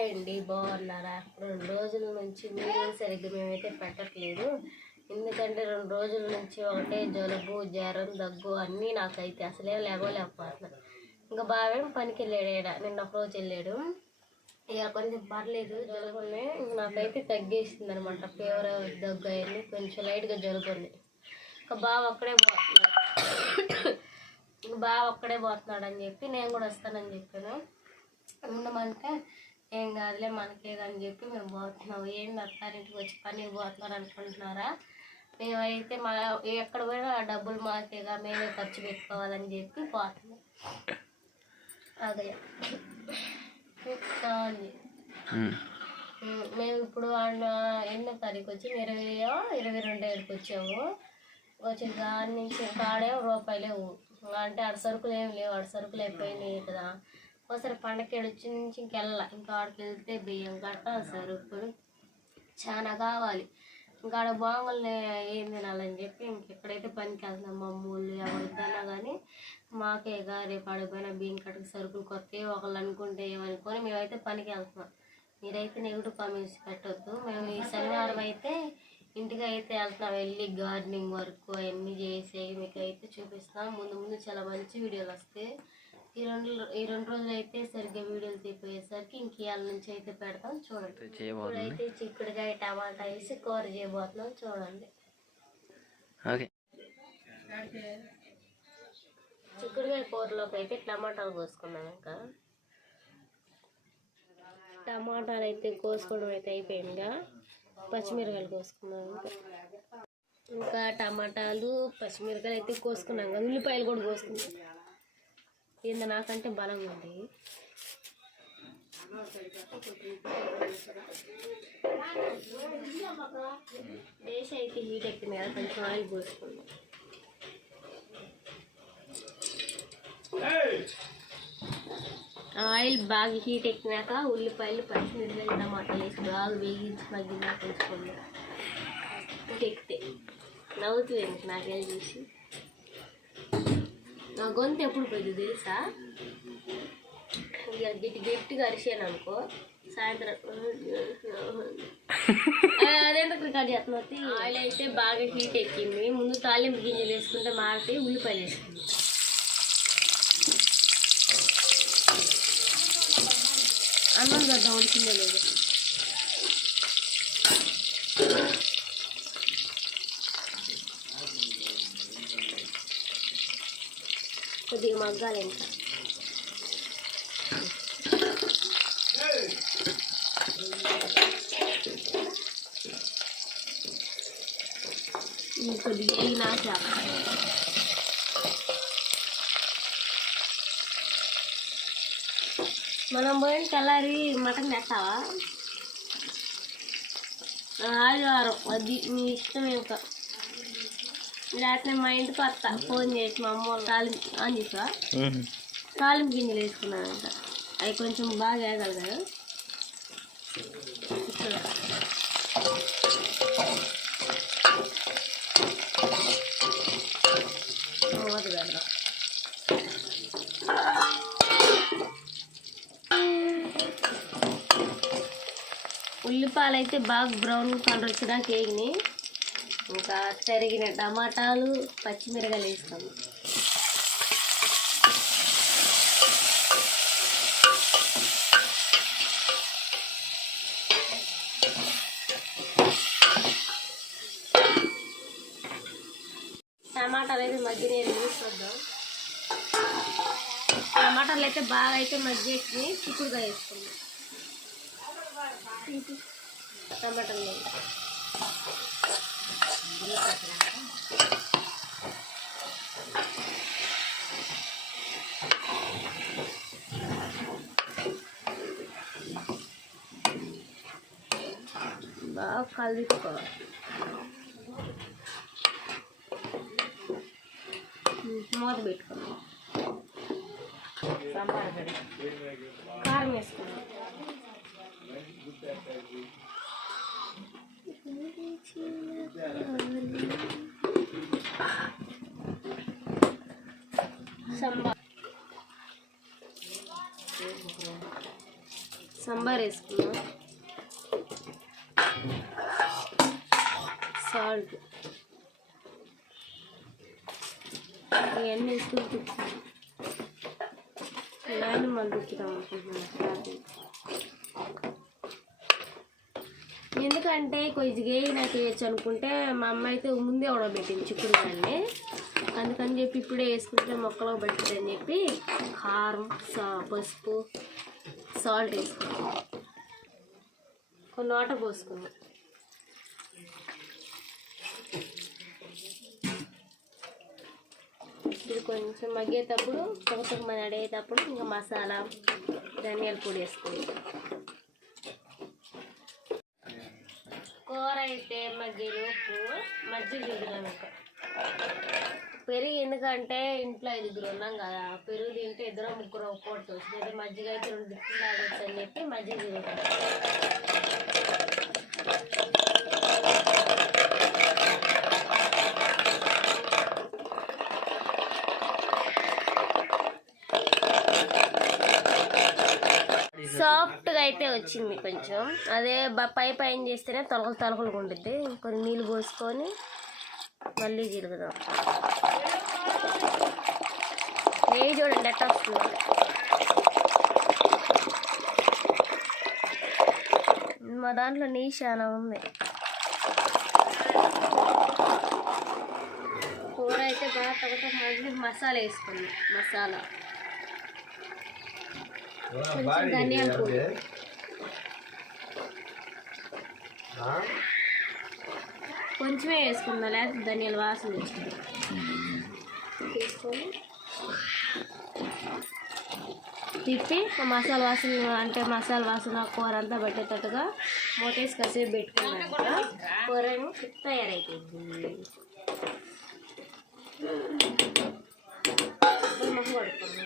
Hi అండి బాగున్నారా? రెండు రోజుల నుంచి మీరు సరిగ్గా మేమైతే పెట్టట్లేదు. ఎందుకంటే రెండు రోజుల నుంచి ఒకటే జలుబు జ్వరం దగ్గు అన్నీ నాకైతే అసలే లేవలేకపోతున్నాను ఇంకా బావేం పనికి వెళ్ళాడు ఈడ నిన్న ఒక రోజు వెళ్ళాడు. ఇక కొంచెం పర్లేదు జలుబునే ఇంక నాకైతే తగ్గేసింది అనమాట ఫీవర్ దగ్గు అయింది కొంచెం లైట్గా జలుబు ఉంది ఇంకా బావ ఒక్కడే పోతున్నాడు. ఇంక బావ ఒక్కడే పోతున్నాడు అని చెప్పి నేను కూడా వస్తానని చెప్పాను. ఉండమంటే ఏం కాదులే మనకే అని చెప్పి మేము పోతున్నాం. ఏంటి అత్తారింటికి వచ్చి పనికి పోతున్నారు అనుకుంటున్నారా? మేమైతే మా ఎక్కడ పోయినా ఆ డబ్బులు మాకేగా మేమే ఖర్చు పెట్టుకోవాలని చెప్పి పోతున్నాం. అదే. ఉమ్, మేము ఇప్పుడు ఎన్నో తారీఖు వచ్చి ఇరవై ఇరవై రెండు ఏడుకి వచ్చాము. వచ్చిన దాని నుంచి కాడే రూపాయలే అంటే ఆడ సరుకులు ఏమి లేవు ఆడ సరుకులు అయిపోయినాయి కదా. ఒకసారి పండగ వచ్చి నుంచి ఇంకెళ్ళ ఇంకా ఆడికి వెళ్తే బియ్యం గట్ట సరుకులు చాలా కావాలి. ఇంకా ఆడ బాంగుల్ని ఏం తినాలని చెప్పి ఇంకెక్కడైతే పనికి వెళ్తున్నాం మా అమ్మూళ్ళు ఎవరిద్దైనా కానీ మాకే రేపు ఆడిపోయిన బియ్యం కట్టకు సరుకులు కొత్త ఒకళ్ళు అనుకుంటే ఏమనుకొని మేమైతే పనికి వెళ్తున్నాం. మీరైతే నెగిటివ్ కామెంట్స్ పెట్టొద్దు. మేము ఈ శనివారం అయితే ఇంటికి అయితే వెళ్తున్నాం వెళ్ళి గార్డెనింగ్ వర్క్ అవన్నీ చేసి మీకు అయితే చూపిస్తాం ముందు ముందు చాలా మంచి వీడియోలు వస్తాయి ఈ రెండు ఈ రెండు రోజులు అయితే సరిగ్గా వీడియోలు తీపోయేసరికి ఇంక ఇవాళ నుంచి అయితే పెడతాం చూడండి. ఇప్పుడైతే చిక్కుడుకాయ టమాటా వేసి కూర చేయబోతున్నాం చూడండి. చిక్కుడుకాయ కూరలోకి అయితే టమాటాలు కోసుకున్నాం ఇంకా. టమాటాలు అయితే కోసుకోవడం అయితే అయిపోయిందిగా పచ్చిమిరకాయలు కోసుకున్నాం ఇంకా. ఇంకా టమాటాలు పచ్చిమిరకాయలు అయితే కోసుకున్నాం కదా ఉల్లిపాయలు కూడా కోసుకున్నాం కింద నాకంటే బలంగా ఉంది? దేశ అయితే హీట్ ఎక్కింది కదా కొంచెం ఆయిల్ పోసుకుందాం. ఆయిల్ బాగా హీట్ ఎక్కినాక ఉల్లిపాయలు పచ్చిమిరపాయలు టమాటాలు వేసి బాగా వేగించి మగ్గినా ఉంచుకోండి ఎక్కితే నవ్వుతుంది నాకు వెళ్ళి చూసి. నా గొంతు ఎప్పుడు పోయింది తెలుసా? ఇక గట్టి గట్టిగా అరిసాను అనుకో సాయంత్రం అదెందుకు రికార్డ్ చేస్తున్నా ఆయిల్ అయితే బాగా హీట్ ఎక్కింది. ముందు తాలింపు గింజలు వేసుకుంటే మారితే ఉల్లిపాయలు వేసుకుంది. అన్నం చూద్దాం ఉడికిందో లేదు కొద్దిగా మగ్గాలి ఇంకా ఇది కొద్దిగా వేగినాక మనం పోయిన తెల్లారి మటన్ తెస్తావా ఆదివారం అది మీ ఇష్టం ఇంకా లేకపోతే మా ఇంటికి వస్తా ఫోన్ చేసి మా అమ్మ తాలింపు ఆన్ చేసా తాలింపు గింజలు వేసుకున్నానంట అవి కొంచెం బాగా పెడదాం ఉల్లిపాయలు అయితే బాగా బ్రౌన్ కలర్ వచ్చినాక వేగినాయి. ఇంకా తరిగిన టమాటాలు పచ్చిమిరకాయలు వేస్తాము. టమాటాలు అయితే మధ్య నేను చూసుకొద్దాం. టమాటాలు అయితే బాగా అయితే మధ్య చిక్కుడుగా వేసుకుందాం. టమాటాలు బాగా కలుపుకోవాలి మూత పెట్టుకోవాలి కారం వేసుకున్నాం సంబార్ సంబార్ మసాలా వేసుకున్నాం సాల్ట్. ఇవన్నీ వేసుకుని తిప్పుతాం ఇలాంటి మళ్ళీ ఎందుకంటే కొద్దిగా నాకు వేయచ్చు అనుకుంటే మా అమ్మ అయితే ముందే ఉడకబెట్టింది చిక్కుడు కానీ అందుకని చెప్పి ఇప్పుడే వేసుకుంటే మొక్కలో పెట్టదని చెప్పి కారం సా పసుపు సాల్ట్ వేసుకున్నాం కొన్ని వాటర్ పోసుకున్నాం ఇది కొంచెం మగ్గేటప్పుడు కొంచెం మన అడిగేటప్పుడు ఇంకా మసాలా ధనియాల పొడి వేసుకుంటాం కూర అయితే మగ్గిలోపు మజ్జిగ చూద్దాం ఇంకా. పెరుగు ఎందుకంటే ఇంట్లో ఐదుగురు ఉన్నాం కదా. పెరుగు తింటే ఇద్దరు ముగ్గురు ఒక్కోటి వచ్చింది మజ్జిగ అయితే రెండు దిక్కులు తాగొచ్చు అని చెప్పి మజ్జిగ సాఫ్ట్గా అయితే వచ్చింది కొంచెం. అదే పై పైన చేస్తేనే తొలకలు తొలకలుగా ఉంటుంది కొన్ని నీళ్ళు పోసుకొని మళ్ళీ జిలుగుదాం నెయ్యి చూడండి ఎట్ట వస్తుంది. మా దాంట్లో నెయ్యి చాలా ఉంది. కూర అయితే బాగా తగ్గ మళ్ళీ మసాలా వేసుకుంది మసాలా. కొంచెం ధనియాల పొడి. కొంచెమే వేసుకుందాం? లేకపోతే ధనియాల వాసన వేస్తుంది తీసుకొని తిప్పి మసాలా వాసన అంటే మసాలా వాసన కూర అంతా పెట్టేటట్టుగా మూటేసి కాసేపు పెట్టుకున్నాను కూర తయారైపోయింది. పడుతుంది